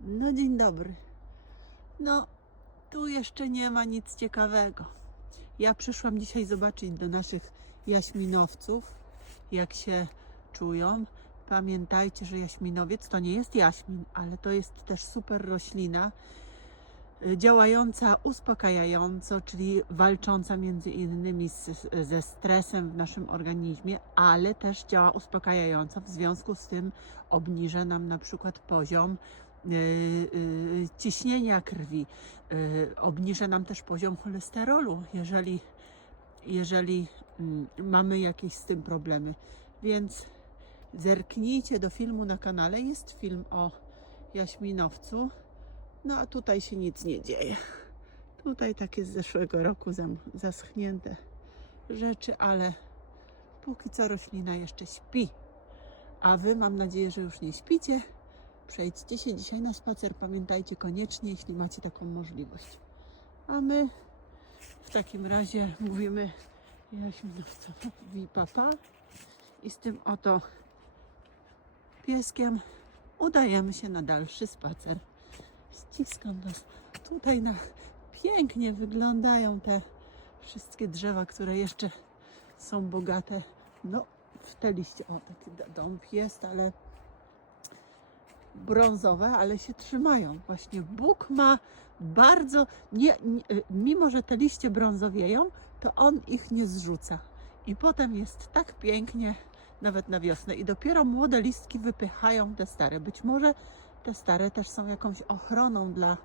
No dzień dobry. No, tu jeszcze nie ma nic ciekawego. Ja przyszłam dzisiaj zobaczyć do naszych jaśminowców, jak się czują. Pamiętajcie, że jaśminowiec to nie jest jaśmin, ale to jest też super roślina y, działająca uspokajająco, czyli walcząca między innymi z, ze stresem w naszym organizmie, ale też działa uspokajająco. W związku z tym obniża nam na przykład poziom ciśnienia krwi, y, obniża nam też poziom cholesterolu, jeżeli, jeżeli mm, mamy jakieś z tym problemy. Więc zerknijcie do filmu na kanale. Jest film o jaśminowcu. No a tutaj się nic nie dzieje. Tutaj takie z zeszłego roku zaschnięte rzeczy, ale póki co roślina jeszcze śpi. A wy mam nadzieję, że już nie śpicie. Przejdźcie się dzisiaj na spacer. Pamiętajcie koniecznie, jeśli macie taką możliwość. A my w takim razie mówimy jaśminowcowi papa i z tym oto pieskiem udajemy się na dalszy spacer. Ściskam Was. Tutaj na pięknie wyglądają te wszystkie drzewa, które jeszcze są bogate. No, w te liście. O, taki d- dąb jest, ale brązowe, ale się trzymają. Właśnie Bóg ma bardzo, nie, nie, mimo że te liście brązowieją, to On ich nie zrzuca. I potem jest tak pięknie, nawet na wiosnę. I dopiero młode listki wypychają te stare. Być może te stare też są jakąś ochroną dla,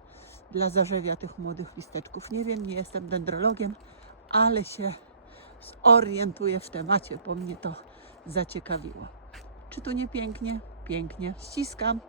dla zarzewia tych młodych listeczków. Nie wiem, nie jestem dendrologiem, ale się zorientuję w temacie, bo mnie to zaciekawiło. Czy tu nie pięknie? Pięknie. Ściskam.